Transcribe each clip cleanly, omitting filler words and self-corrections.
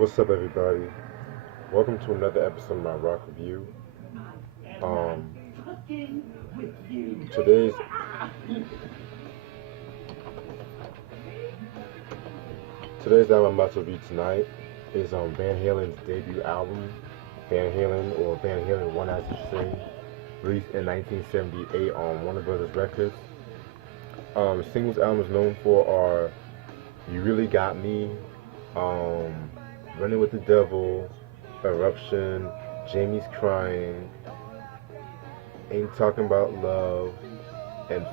What's up, everybody? Welcome to another episode of my rock review. Um, today's today's album I'm about to read tonight is Van Halen's debut album, Van Halen or Van Halen One, as you say, released in 1978 on Warner Brothers Records. Singles album is known for are "You Really Got Me," um, "Running with the Devil," "Eruption," "Jamie's Crying," "Ain't Talking About Love," and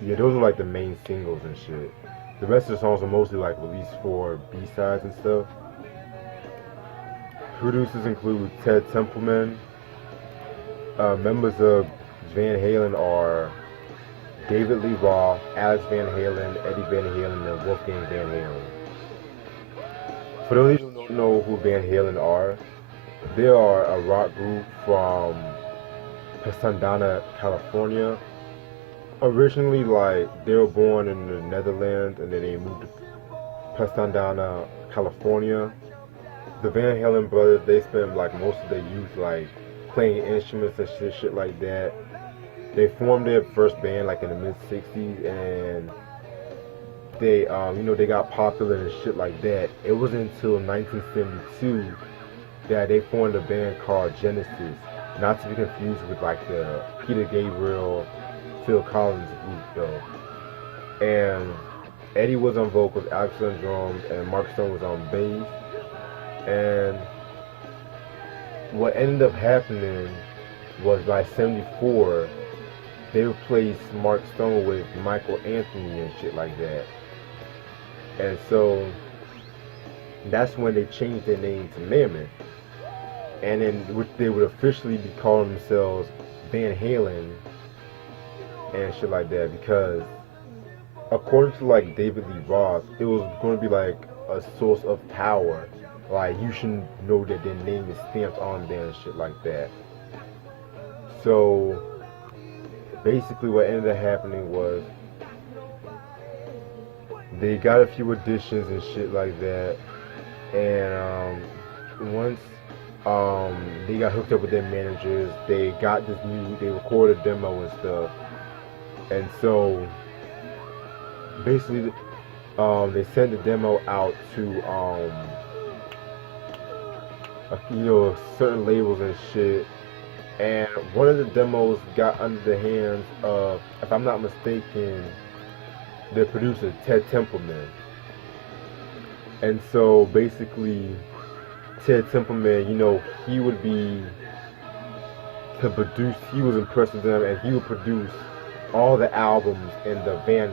yeah, those are like the main singles and shit. The rest of the songs are mostly like released for B-sides and stuff. Producers include Ted Templeman. Members of Van Halen are David Lee Roth, Alex Van Halen, Eddie Van Halen, and Wolfgang Van Halen. For those of you who don't know who Van Halen are, they are a rock group from Pasadena, California. Originally, like, they were born in the Netherlands and then they moved to Pasadena, California. The Van Halen brothers, they spent like most of their youth like playing instruments and shit like that. They formed their first band like in the mid '60s, and they got popular and shit like that. It wasn't until 1972 that they formed a band called Genesis, not to be confused with like the Peter Gabriel, Phil Collins group though. And Eddie was on vocals, Alex was on drums, and Mark Stone was on bass. And what ended up happening was by '74, they replaced Mark Stone with Michael Anthony and shit like that. And so that's when they changed their name to Mammoth. And then which they would officially be calling themselves Van Halen and shit like that, because according to like David Lee Roth, it was going to be like a source of power. Like, you should know that their name is stamped on there and shit like that. So basically what ended up happening was they got a few auditions and shit like that, and once they got hooked up with their managers, they recorded a demo and stuff. And so basically they sent the demo out to certain labels and shit, and one of the demos got under the hands of, if I'm not mistaken, the producer Ted Templeman. And so basically Ted Templeman, he would be to produce, he was impressed with them, and he would produce all the albums in the Van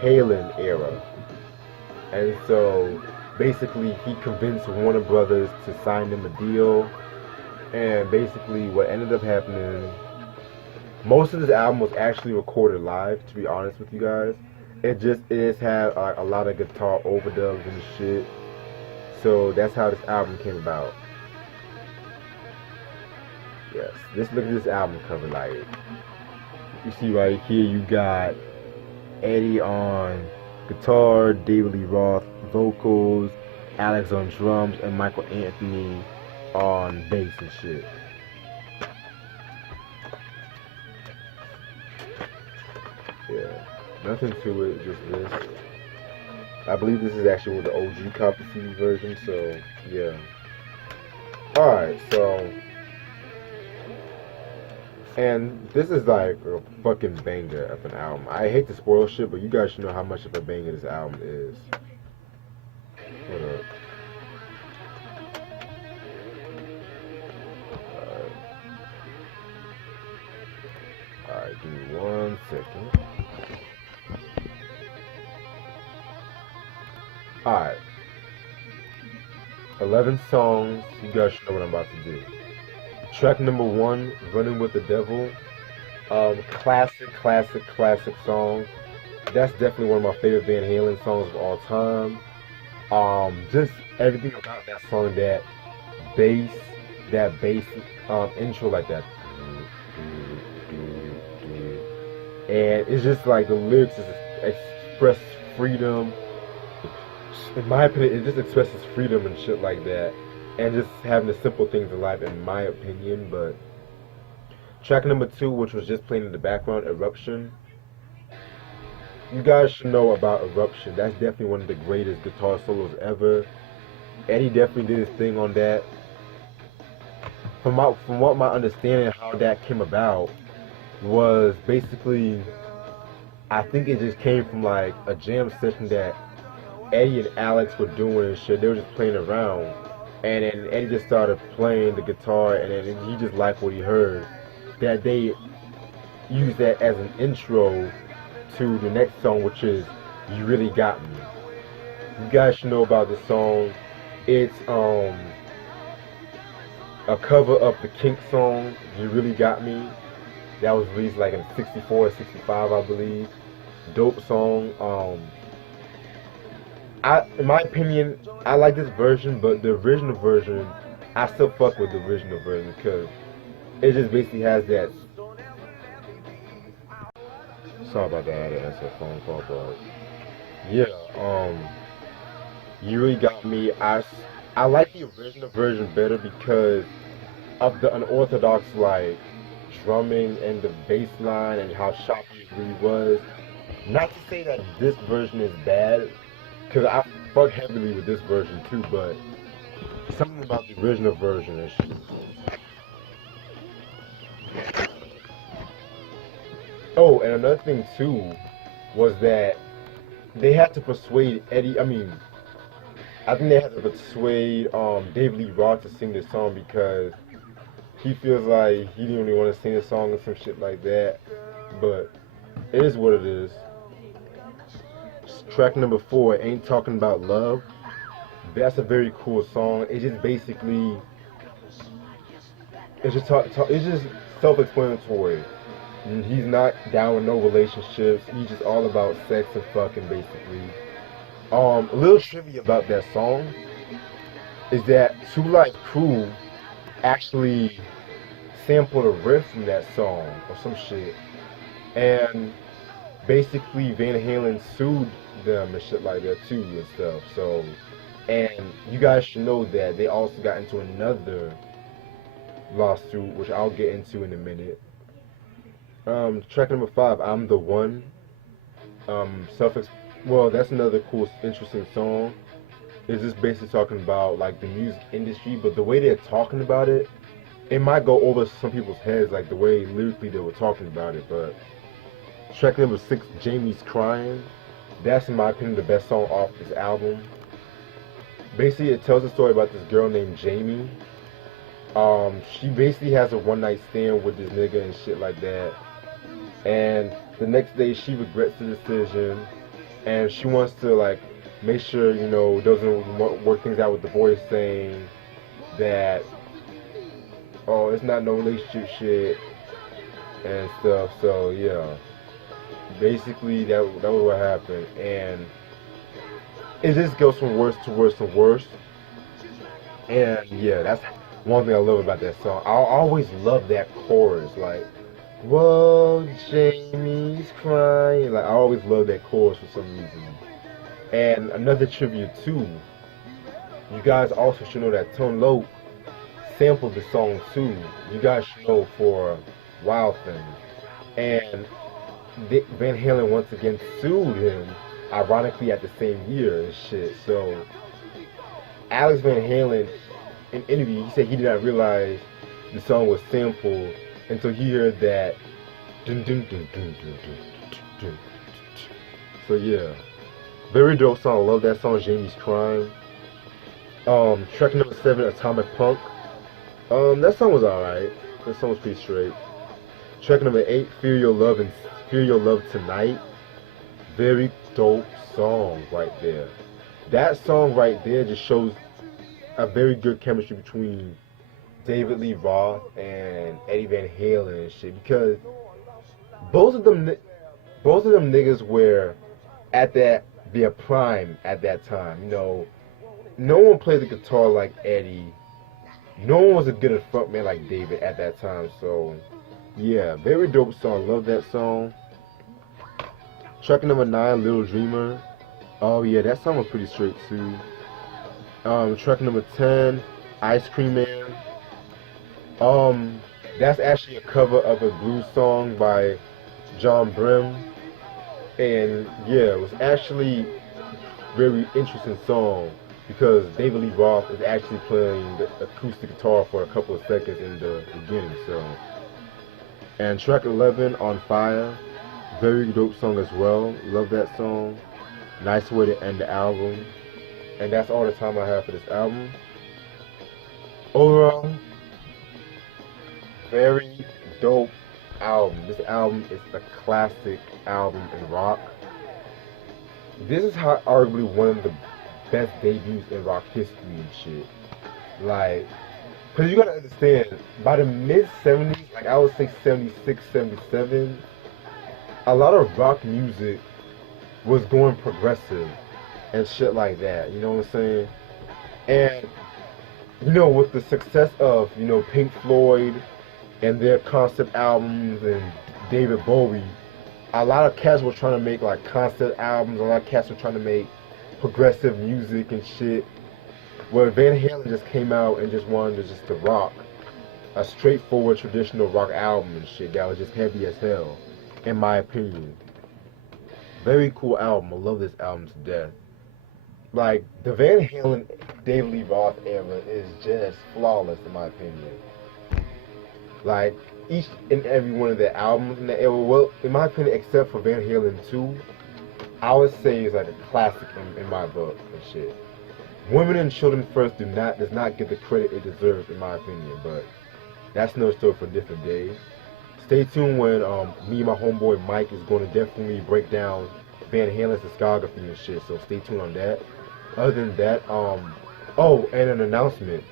Halen era. And so basically he convinced Warner Brothers to sign them a deal. And basically what ended up happening, most of this album was actually recorded live, to be honest with you guys. It just had a lot of guitar overdubs and shit. So that's how this album came about. Yes, just look at this album cover. Like, you see right here, you got Eddie on guitar, David Lee Roth vocals, Alex on drums, and Michael Anthony on bass and shit. Yeah, nothing to it, just this. I believe this is actually with the OG copy CD version, so yeah. Alright, so, and this is like a fucking banger of an album. I hate to spoil shit, but you guys should know how much of a banger this album is. Hold up. Alright, give me 1 second. Alright. 11 songs. You guys should know what I'm about to do. Track number 1, Running with the Devil. Classic song. That's definitely one of my favorite Van Halen songs of all time. Just everything about that song, that bass, intro like that. And it's just like the lyrics just express freedom, in my opinion, it just expresses freedom and shit like that, and just having the simple things in life, in my opinion. But track number two, which was just playing in the background, Eruption. You guys should know about Eruption. That's definitely one of the greatest guitar solos ever. Eddie definitely did his thing on that. From what my understanding of how that came about was basically, I think it just came from like a jam session that Eddie and Alex were doing and shit. They were just playing around, and then Eddie just started playing the guitar, and then he just liked what he heard. That they used that as an intro to the next song, which is "You Really Got Me." You guys should know about this song. It's a cover of the Kink song "You Really Got Me." That was released like in '64 or '65, I believe. Dope song. In my opinion, I like this version, but the original version, I still fuck with the original version because it just basically has that. Sorry about that. I had to answer a phone call, but yeah, you really got me. I like the original version better because of the unorthodox like drumming and the bass line and how choppy it really was. Not to say that this version is bad, because I fuck heavily with this version too, but something about the original version is shit. Oh, and another thing too was that they had to persuade Eddie. I think they had to persuade David Lee Roth to sing this song because he feels like he didn't really want to sing the song or some shit like that. But it is what it is. Track number four, Ain't Talking About Love. That's a very cool song. It's just basically, it's just self-explanatory. And he's not down with no relationships. He's just all about sex and fucking basically. A little trivia about that song is that Two Live Crew actually sampled a riff from that song or some shit, and basically Van Halen sued them and shit like that too and stuff. So, and you guys should know that they also got into another lawsuit, which I'll get into in a minute. Track number five, I'm the One. Well, that's another cool, interesting song. It's just basically talking about like the music industry, but the way they're talking about it, it might go over some people's heads, like the way lyrically they were talking about it. But track number six, Jamie's Crying. That's in my opinion the best song off this album. Basically, it tells a story about this girl named Jamie. She basically has a one night stand with this nigga and shit like that. And the next day she regrets the decision, and she wants to like make sure doesn't work things out with the boy, saying that it's not no relationship shit and stuff. So yeah, basically that was what happened, and it just goes from worse to worse and worse. And yeah, that's one thing I love about that song. I always love that chorus, like, whoa, Jamie's crying. Like, I always love that chorus for some reason. And another trivia too, you guys also should know that Tone Loc sampled the song too. You guys should know for Wild Thing. And Van Halen once again sued him, ironically at the same year and shit. So Alex Van Halen, in an interview, he said he did not realize the song was sampled until he heard that dun dun dun dun dun dun dun. So yeah, very dope song. I love that song, Jamie's Crying. Track number seven, Atomic Punk. That song was alright. That song was pretty straight. Track number eight, Fear Your Love Tonight. Very dope song right there. That song right there just shows a very good chemistry between David Lee Roth and Eddie Van Halen and shit, because both of them niggas were at their prime at that time. No one played the guitar like Eddie. No one was as good a frontman like David at that time. So yeah, very dope song. Love that song. Track number nine, Little Dreamer. Oh yeah, that song was pretty straight too. Track number 10, Ice Cream Man. Um, that's actually a cover of a blues song by John Brim, and yeah, it was actually very interesting song because David Lee Roth is actually playing the acoustic guitar for a couple of seconds in the beginning. So, and track 11, On Fire, very dope song as well. Love that song. Nice way to end the album. And that's all the time I have for this album. Overall, very dope album. This album is a classic album in rock. This is how arguably one of the best debuts in rock history and shit. Like, cause you gotta understand, by the mid 70s, like I would say 76, 77, a lot of rock music was going progressive and shit like that. You know what I'm saying? And with the success of Pink Floyd and their concept albums and David Bowie, a lot of cats were trying to make like concept albums. A lot of cats were trying to make progressive music and shit. Where Van Halen just came out and just wanted to rock a straightforward traditional rock album and shit that was just heavy as hell, in my opinion. Very cool album. I love this album to death. Like the Van Halen, David Lee Roth era is just flawless in my opinion. Like each and every one of their albums in the era, well, in my opinion, except for Van Halen 2, I would say it's like a classic in my book and shit. Women and Children First does not get the credit it deserves in my opinion, but that's no story for a different day. Stay tuned when me and my homeboy Mike is going to definitely break down Van Halen's discography and shit, so stay tuned on that. Other than that, oh, and an announcement.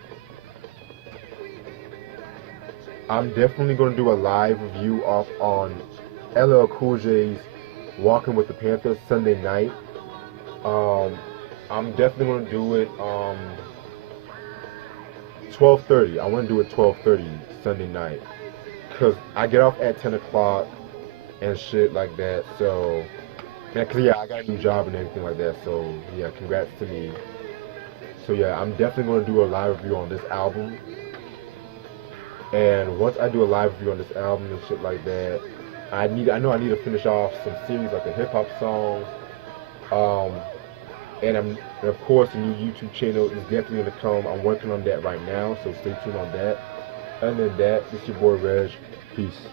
I'm definitely going to do a live review off on LL Cool J's Walking with the Panthers Sunday night. I'm definitely going to do it 12:30. I want to do it 12:30 Sunday night because I get off at 10 o'clock and shit like that. So, because I got a new job and everything like that. So yeah, congrats to me. So yeah, I'm definitely going to do a live review on this album. And once I do a live review on this album and shit like that, I know I need to finish off some series like the hip hop songs. And of course the new YouTube channel is definitely gonna come. I'm working on that right now, so stay tuned on that. Other than that, this is your boy Reg. Peace.